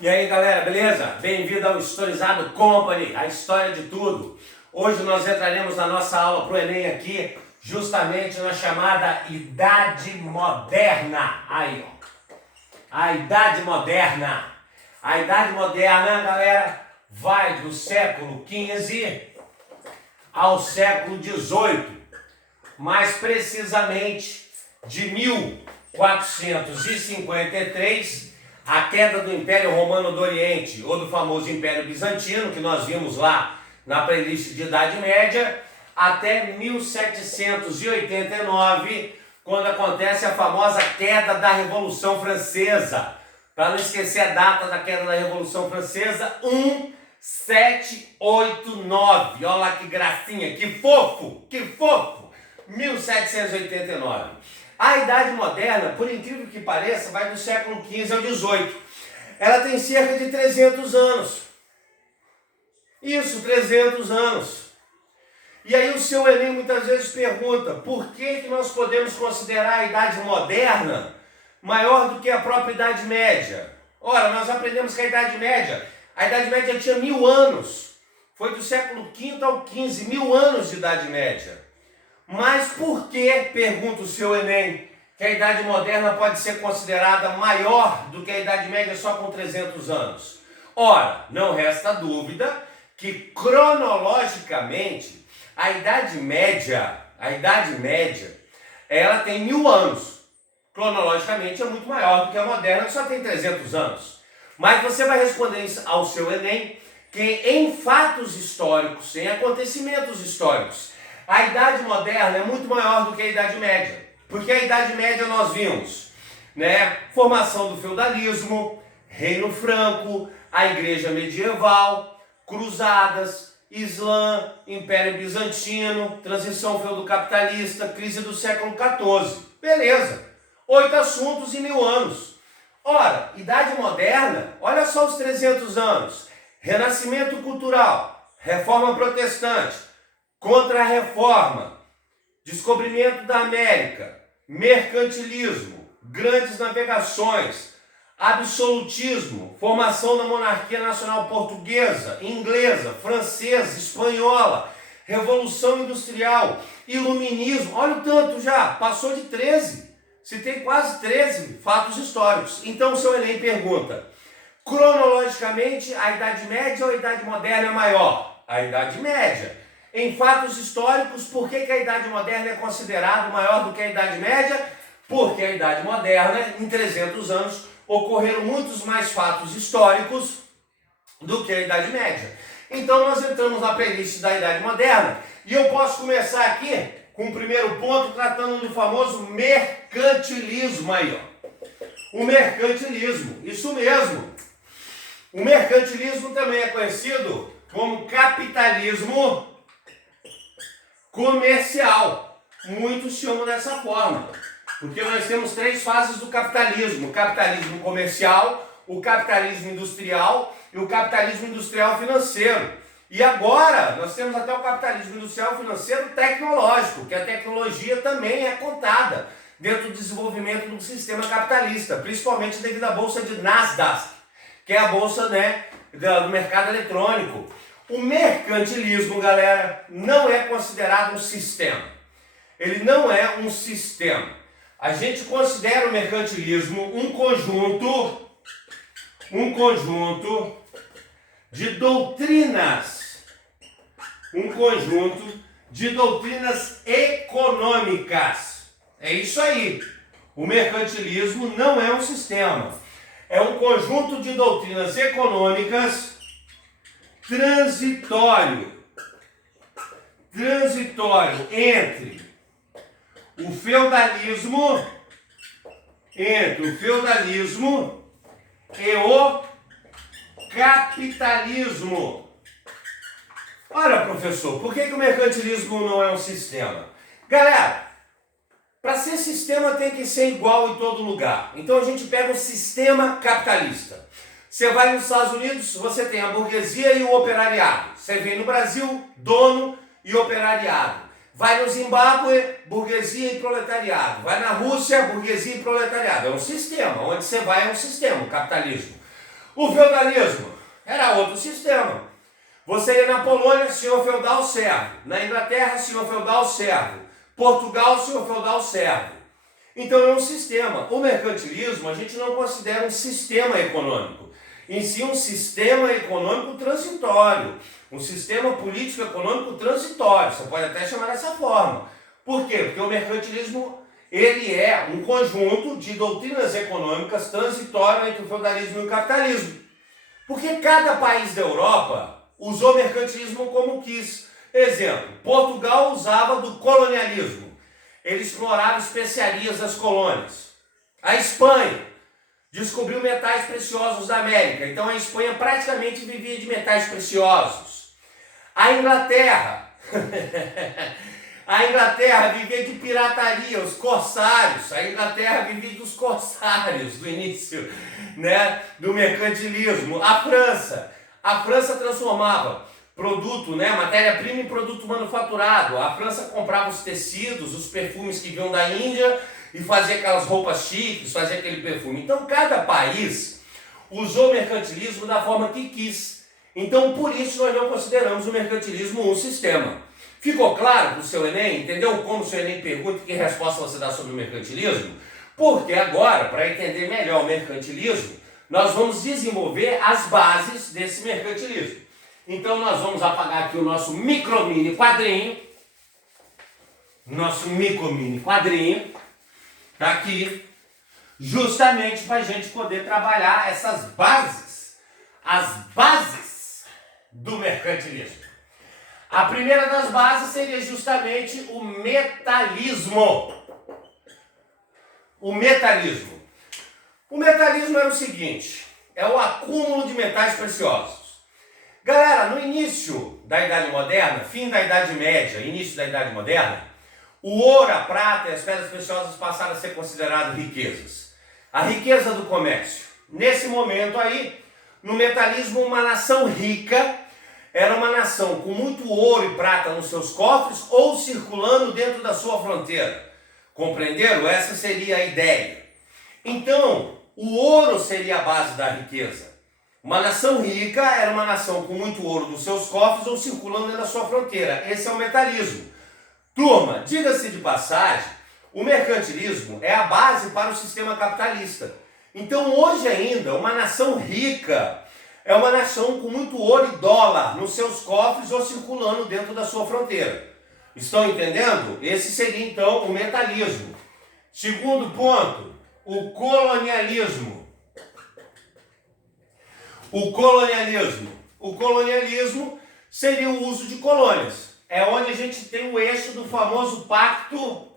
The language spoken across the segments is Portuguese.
E aí galera, beleza? Bem-vindo ao Historizado Company, a história de tudo. Hoje nós entraremos na nossa aula pro Enem aqui, justamente na chamada Idade Moderna. Aí, ó. A Idade Moderna. A Idade Moderna, galera, vai do século XV ao século XVIII. Mais precisamente de 1453, a queda do Império Romano do Oriente, ou do famoso Império Bizantino, que nós vimos lá na playlist de Idade Média, até 1789, quando acontece a famosa queda da Revolução Francesa. Para não esquecer a data da queda da Revolução Francesa, 1789. Olha lá que gracinha, que fofo, que fofo! 1789. A Idade Moderna, por incrível que pareça, vai do século XV ao XVIII. Ela tem cerca de 300 anos. Isso, 300 anos. E aí o seu Enem muitas vezes pergunta, por que nós podemos considerar a Idade Moderna maior do que a própria Idade Média? Ora, nós aprendemos que a Idade Média tinha 1000 anos. Foi do século V ao XV, 1000 anos de Idade Média. Mas por que, pergunta o seu Enem, que a Idade Moderna pode ser considerada maior do que a Idade Média só com 300 anos? Ora, não resta dúvida que cronologicamente a Idade Média, ela tem 1000 anos. Cronologicamente é muito maior do que a moderna, que só tem 300 anos. Mas você vai responder ao seu Enem que em fatos históricos, em acontecimentos históricos, a Idade Moderna é muito maior do que a Idade Média. Porque a Idade Média nós vimos, formação do feudalismo, Reino Franco, a Igreja Medieval, Cruzadas, Islã, Império Bizantino, transição feudo-capitalista, crise do século XIV. Beleza, 8 assuntos em 1000 anos. Ora, Idade Moderna, olha só os 300 anos. Renascimento cultural, Reforma Protestante, Contra-Reforma, Descobrimento da América, Mercantilismo, Grandes Navegações, Absolutismo, Formação da Monarquia Nacional Portuguesa, Inglesa, Francesa, Espanhola, Revolução Industrial, Iluminismo, olha o tanto já, passou de 13, citei quase 13 fatos históricos. Então o seu Enem pergunta, cronologicamente a Idade Média ou a Idade Moderna é maior? A Idade Média. Em fatos históricos, por que a Idade Moderna é considerada maior do que a Idade Média? Porque a Idade Moderna, em 300 anos, ocorreram muitos mais fatos históricos do que a Idade Média. Então nós entramos na playlist da Idade Moderna e eu posso começar aqui com o primeiro ponto tratando do famoso mercantilismo aí, ó. O mercantilismo, isso mesmo. O mercantilismo também é conhecido como capitalismo comercial. Muitos chamam dessa forma, porque nós temos 3 fases do capitalismo: o capitalismo comercial, o capitalismo industrial e o capitalismo industrial financeiro. E agora nós temos até o capitalismo industrial financeiro tecnológico, que a tecnologia também é contada dentro do desenvolvimento do sistema capitalista, principalmente devido à bolsa de Nasdaq, que é a bolsa do mercado eletrônico. O mercantilismo, galera, não é considerado um sistema. Ele não é um sistema. A gente considera o mercantilismo um conjunto de doutrinas. Um conjunto de doutrinas econômicas. É isso aí. O mercantilismo não é um sistema. É um conjunto de doutrinas econômicas transitório entre o feudalismo e o capitalismo. Ora, professor, por que o mercantilismo não é um sistema? Galera, para ser sistema tem que ser igual em todo lugar. Então a gente pega o sistema capitalista. Você vai nos Estados Unidos, você tem a burguesia e o operariado. Você vem no Brasil, dono e operariado. Vai no Zimbábue, burguesia e proletariado. Vai na Rússia, burguesia e proletariado. É um sistema, onde você vai é um sistema, o capitalismo. O feudalismo era outro sistema. Você ia na Polônia, senhor feudal servo. Na Inglaterra, senhor feudal servo. Portugal, senhor feudal servo. Então é um sistema. O mercantilismo a gente não considera um sistema econômico, em si um sistema econômico transitório, um sistema político-econômico transitório. Você pode até chamar dessa forma. Por quê? Porque o mercantilismo ele é um conjunto de doutrinas econômicas transitórias entre o feudalismo e o capitalismo. Porque cada país da Europa usou mercantilismo como quis. Exemplo, Portugal usava do colonialismo. Ele explorava especiarias das colônias. A Espanha descobriu metais preciosos da América. Então a Espanha praticamente vivia de metais preciosos. A Inglaterra... A Inglaterra vivia de pirataria, os corsários. A Inglaterra vivia dos corsários do início, né, do mercantilismo. A França transformava produto, né, matéria-prima em produto manufaturado. A França comprava os tecidos, os perfumes que vinham da Índia e fazia aquelas roupas chiques, fazia aquele perfume. Então cada país usou o mercantilismo da forma que quis. Então por isso nós não consideramos o mercantilismo um sistema. Ficou claro para o seu Enem? Entendeu como o seu Enem pergunta e que resposta você dá sobre o mercantilismo? Porque agora, para entender melhor o mercantilismo, nós vamos desenvolver as bases desse mercantilismo. Então nós vamos apagar aqui o nosso micro-mini quadrinho. Nosso micro-mini quadrinho. Está aqui. Justamente para a gente poder trabalhar essas bases. As bases do mercantilismo. A primeira das bases seria justamente o metalismo. O metalismo. O metalismo era o seguinte, é o acúmulo de metais preciosos. Galera, no início da Idade Moderna, fim da Idade Média, início da Idade Moderna, o ouro, a prata e as pedras preciosas passaram a ser consideradas riquezas. A riqueza do comércio. Nesse momento aí, no metalismo, uma nação rica era uma nação com muito ouro e prata nos seus cofres ou circulando dentro da sua fronteira. Compreenderam? Essa seria a ideia. Então, o ouro seria a base da riqueza. Uma nação rica era uma nação com muito ouro nos seus cofres ou circulando dentro da sua fronteira. Esse é o metalismo. Turma, diga-se de passagem, o mercantilismo é a base para o sistema capitalista. Então, hoje ainda, uma nação rica é uma nação com muito ouro e dólar nos seus cofres ou circulando dentro da sua fronteira. Estão entendendo? Esse seria então o metalismo. Segundo ponto, o colonialismo. O colonialismo. O colonialismo seria o uso de colônias. É onde a gente tem o eixo do famoso pacto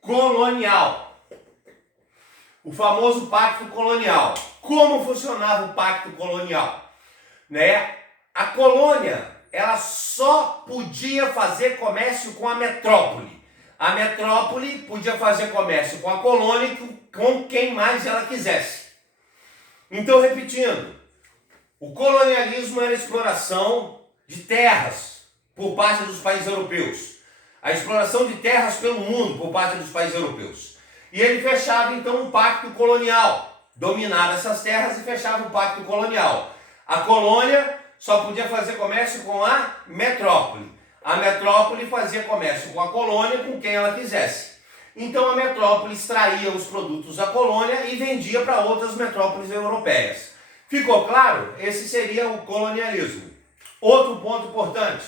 colonial. O famoso pacto colonial. Como funcionava o pacto colonial? Né? A colônia, ela só podia fazer comércio com a metrópole. A metrópole podia fazer comércio com a colônia com quem mais ela quisesse. Então, repetindo, o colonialismo era a exploração de terras por parte dos países europeus. A exploração de terras pelo mundo por parte dos países europeus. E ele fechava então um pacto colonial. Dominava essas terras e fechava um pacto colonial. A colônia só podia fazer comércio com a metrópole. A metrópole fazia comércio com a colônia com quem ela quisesse. Então a metrópole extraía os produtos da colônia e vendia para outras metrópoles europeias. Ficou claro? Esse seria o colonialismo. Outro ponto importante.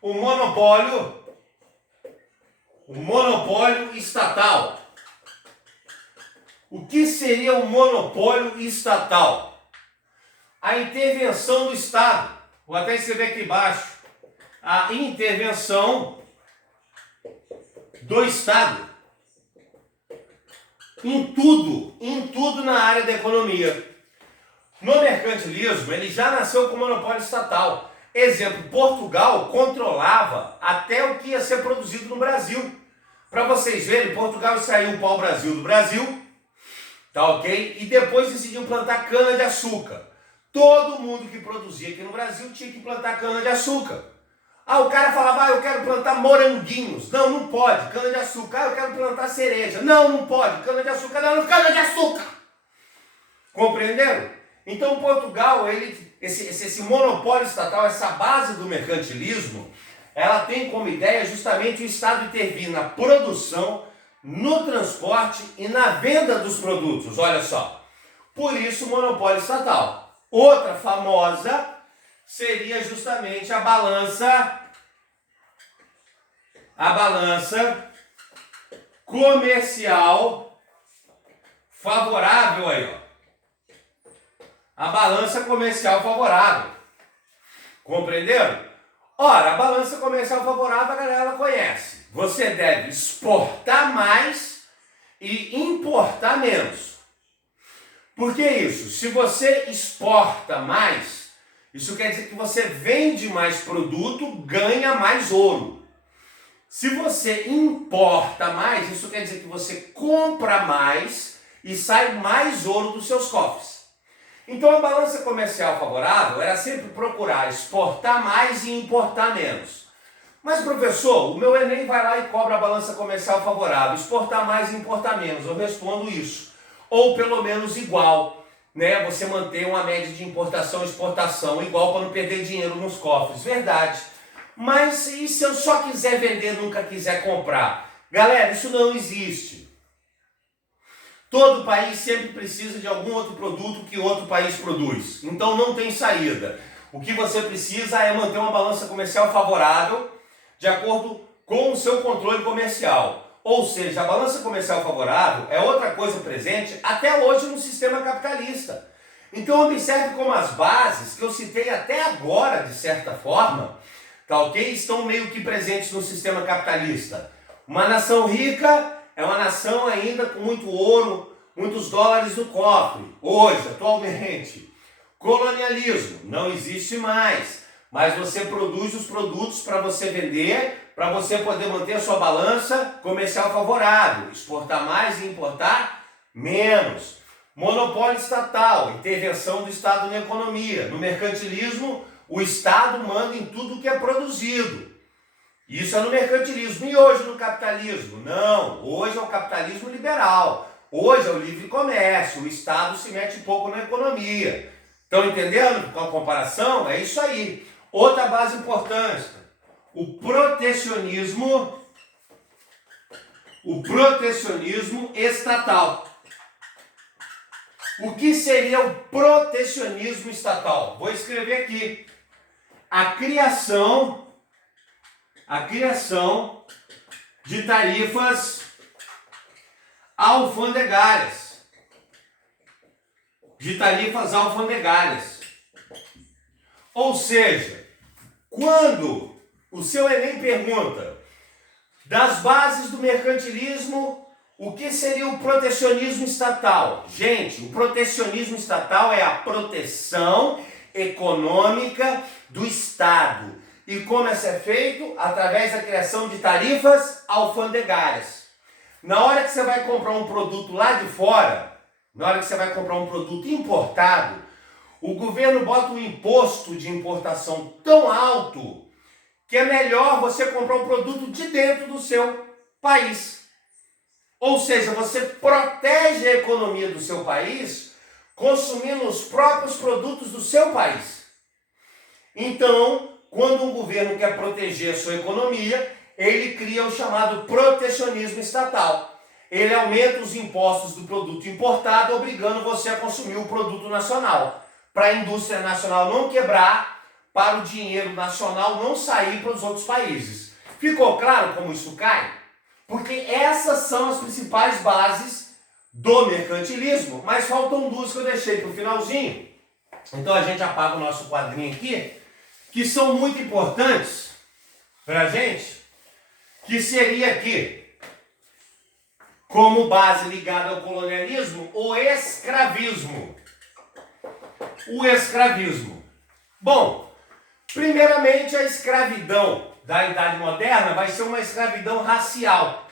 O monopólio estatal. O que seria o monopólio estatal? A intervenção do Estado. Vou até escrever aqui embaixo. A intervenção do Estado. Em tudo na área da economia. No mercantilismo, ele já nasceu com monopólio estatal. Exemplo, Portugal controlava até o que ia ser produzido no Brasil. Para vocês verem, Portugal saiu o pau-brasil do Brasil, tá ok? E depois decidiu plantar cana-de-açúcar. Todo mundo que produzia aqui no Brasil tinha que plantar cana-de-açúcar. Ah, o cara falava, eu quero plantar moranguinhos. Não, não pode, cana-de-açúcar. Ah, eu quero plantar cereja. Não, não pode, cana-de-açúcar. Não, cana-de-açúcar. Compreenderam? Então Portugal, esse monopólio estatal, essa base do mercantilismo, ela tem como ideia justamente o Estado intervir na produção, no transporte e na venda dos produtos. Olha só, por isso o monopólio estatal. Outra famosa seria justamente a balança comercial favorável aí, ó. A balança comercial favorável. Compreenderam? Ora, a balança comercial favorável a galera conhece. Você deve exportar mais e importar menos. Por que isso? Se você exporta mais, isso quer dizer que você vende mais produto, ganha mais ouro. Se você importa mais, isso quer dizer que você compra mais e sai mais ouro dos seus cofres. Então a balança comercial favorável era sempre procurar exportar mais e importar menos. Mas professor, o meu Enem vai lá e cobra a balança comercial favorável, exportar mais e importar menos. Eu respondo isso. Ou pelo menos igual, né? Você manter uma média de importação e exportação igual para não perder dinheiro nos cofres. Verdade. Mas e se eu só quiser vender, nunca quiser comprar? Galera, isso não existe. Todo país sempre precisa de algum outro produto que outro país produz. Então não tem saída. O que você precisa é manter uma balança comercial favorável de acordo com o seu controle comercial. Ou seja, a balança comercial favorável é outra coisa presente até hoje no sistema capitalista. Então observe como as bases que eu citei até agora, de certa forma, tá ok? Estão meio que presentes no sistema capitalista. Uma nação rica é uma nação ainda com muito ouro, muitos dólares no cofre. Hoje, atualmente, colonialismo não existe mais, mas você produz os produtos para você vender, para você poder manter a sua balança comercial favorável, exportar mais e importar menos. Monopólio estatal, intervenção do Estado na economia. No mercantilismo, o Estado manda em tudo que é produzido. Isso é no mercantilismo. E hoje no capitalismo? Não, hoje é o capitalismo liberal. Hoje é o livre comércio. O Estado se mete pouco na economia. Estão entendendo com a comparação? É isso aí. Outra base importante, o protecionismo estatal. O que seria o protecionismo estatal? Vou escrever aqui. A criação de tarifas alfandegárias. Ou seja, quando o seu Enem pergunta das bases do mercantilismo, o que seria o protecionismo estatal? Gente, o protecionismo estatal é a proteção econômica do Estado. E como isso é feito? Através da criação de tarifas alfandegárias. Na hora que você vai comprar um produto lá de fora, na hora que você vai comprar um produto importado, o governo bota um imposto de importação tão alto que é melhor você comprar um produto de dentro do seu país. Ou seja, você protege a economia do seu país consumindo os próprios produtos do seu país. Então, quando um governo quer proteger a sua economia, ele cria o chamado protecionismo estatal. Ele aumenta os impostos do produto importado, obrigando você a consumir o produto nacional, para a indústria nacional não quebrar, para o dinheiro nacional não sair para os outros países. Ficou claro como isso cai? Porque essas são as principais bases do mercantilismo, mas faltam duas que eu deixei para o finalzinho. Então a gente apaga o nosso quadrinho aqui, que são muito importantes para a gente, que seria aqui, como base ligada ao colonialismo, o escravismo. O escravismo. Bom, primeiramente a escravidão da Idade Moderna vai ser uma escravidão racial.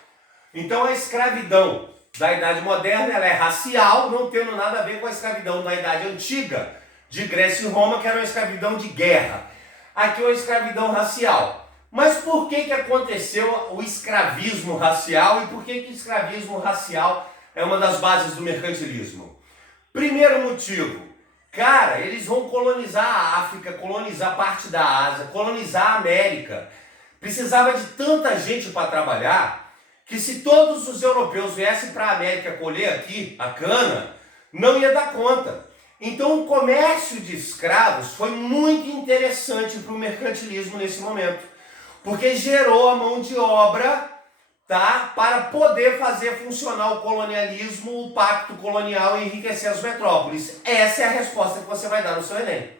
Então a escravidão da Idade Moderna ela é racial, não tendo nada a ver com a escravidão da Idade Antiga, de Grécia e Roma, que era uma escravidão de guerra. Aqui é uma escravidão racial. Mas por que aconteceu o escravismo racial e por que o escravismo racial é uma das bases do mercantilismo? Primeiro motivo, Cara, eles vão colonizar a África, colonizar parte da Ásia, colonizar a América. Precisava de tanta gente para trabalhar que se todos os europeus viessem para a América colher aqui a cana, não ia dar conta. Então o comércio de escravos foi muito interessante para o mercantilismo nesse momento, porque gerou a mão de obra, tá, para poder fazer funcionar o colonialismo, o pacto colonial e enriquecer as metrópoles. Essa é a resposta que você vai dar no seu Enem.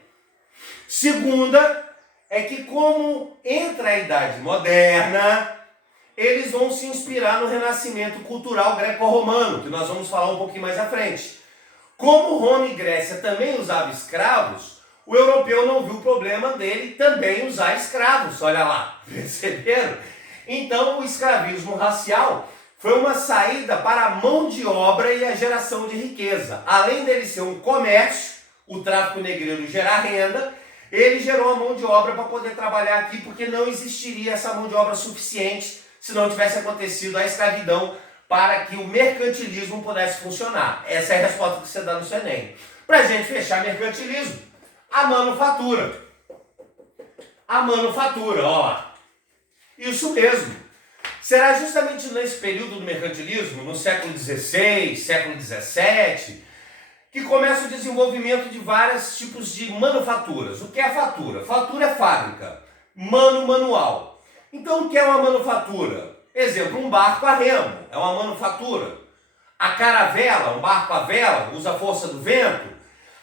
Segunda, é que como entra a Idade Moderna, eles vão se inspirar no renascimento cultural greco-romano, que nós vamos falar um pouquinho mais à frente. Como Roma e Grécia também usavam escravos, o europeu não viu o problema dele também usar escravos, olha lá, perceberam? Então o escravismo racial foi uma saída para a mão de obra e a geração de riqueza. Além dele ser um comércio, o tráfico negreiro gerar renda, ele gerou a mão de obra para poder trabalhar aqui, porque não existiria essa mão de obra suficiente se não tivesse acontecido a escravidão para que o mercantilismo pudesse funcionar. Essa é a resposta que você dá no seu Enem. Para a gente fechar mercantilismo, a manufatura. A manufatura, ó lá. Isso mesmo. Será justamente nesse período do mercantilismo, no século XVI, século XVII, que começa o desenvolvimento de vários tipos de manufaturas. O que é fatura? Fatura é fábrica. Manual. Então, o que é uma manufatura? Exemplo, um barco a remo é uma manufatura. A caravela, um barco a vela, usa a força do vento.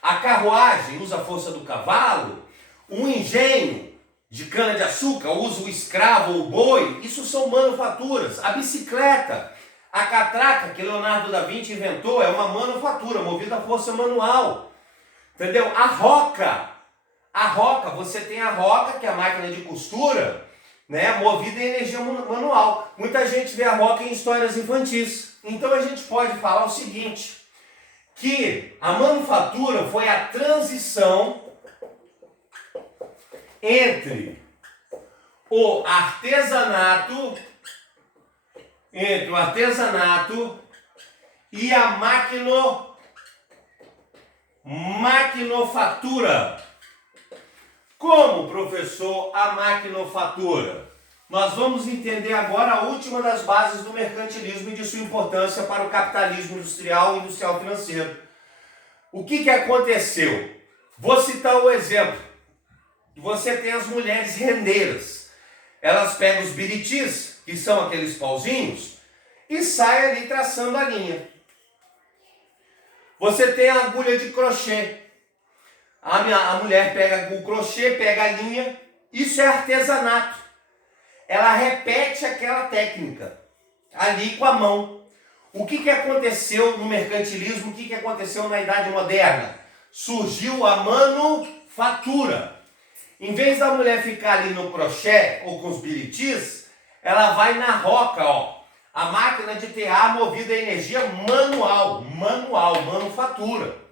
A carruagem usa a força do cavalo. Um engenho de cana-de-açúcar usa o escravo ou o boi. Isso são manufaturas. A bicicleta, a catraca que Leonardo da Vinci inventou é uma manufatura, movida a força manual. Entendeu? A roca, você tem a roca, que é a máquina de costura, né, movida em energia manual. Muita gente vê a roca em histórias infantis. Então a gente pode falar o seguinte, que a manufatura foi a transição entre o artesanato e a maquinofatura. Como, professor, a maquinofatura? Nós vamos entender agora a última das bases do mercantilismo e de sua importância para o capitalismo industrial e industrial financeiro. O que aconteceu? Vou citar o exemplo. Você tem as mulheres rendeiras. Elas pegam os biritis, que são aqueles pauzinhos, e saem ali traçando a linha. Você tem a agulha de crochê. A mulher pega o crochê, pega a linha. Isso é artesanato. Ela repete aquela técnica ali com a mão. O que aconteceu no mercantilismo? O que aconteceu na Idade Moderna? Surgiu a manufatura. Em vez da mulher ficar ali no crochê ou com os biritis, ela vai na roca, ó. A máquina de tear movida a energia manual, manufatura.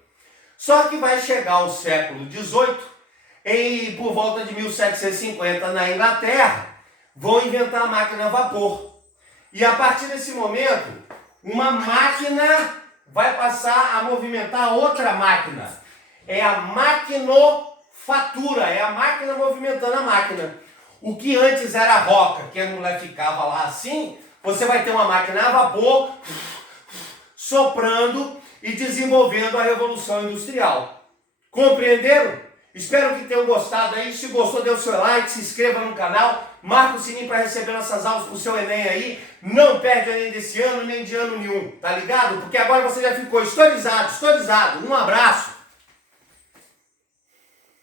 Só que vai chegar o século XVIII, e por volta de 1750 na Inglaterra, vão inventar a máquina a vapor. E a partir desse momento, uma máquina vai passar a movimentar outra máquina. É a maquinofatura, é a máquina movimentando a máquina. O que antes era a roca, que a mulher ficava lá assim, você vai ter uma máquina a vapor, soprando e desenvolvendo a Revolução Industrial. Compreenderam? Espero que tenham gostado aí. Se gostou, dê o seu like, se inscreva no canal, marca o sininho para receber nossas aulas para o seu Enem aí. Não perde o Enem desse ano, nem de ano nenhum, tá ligado? Porque agora você já ficou historizado. Um abraço.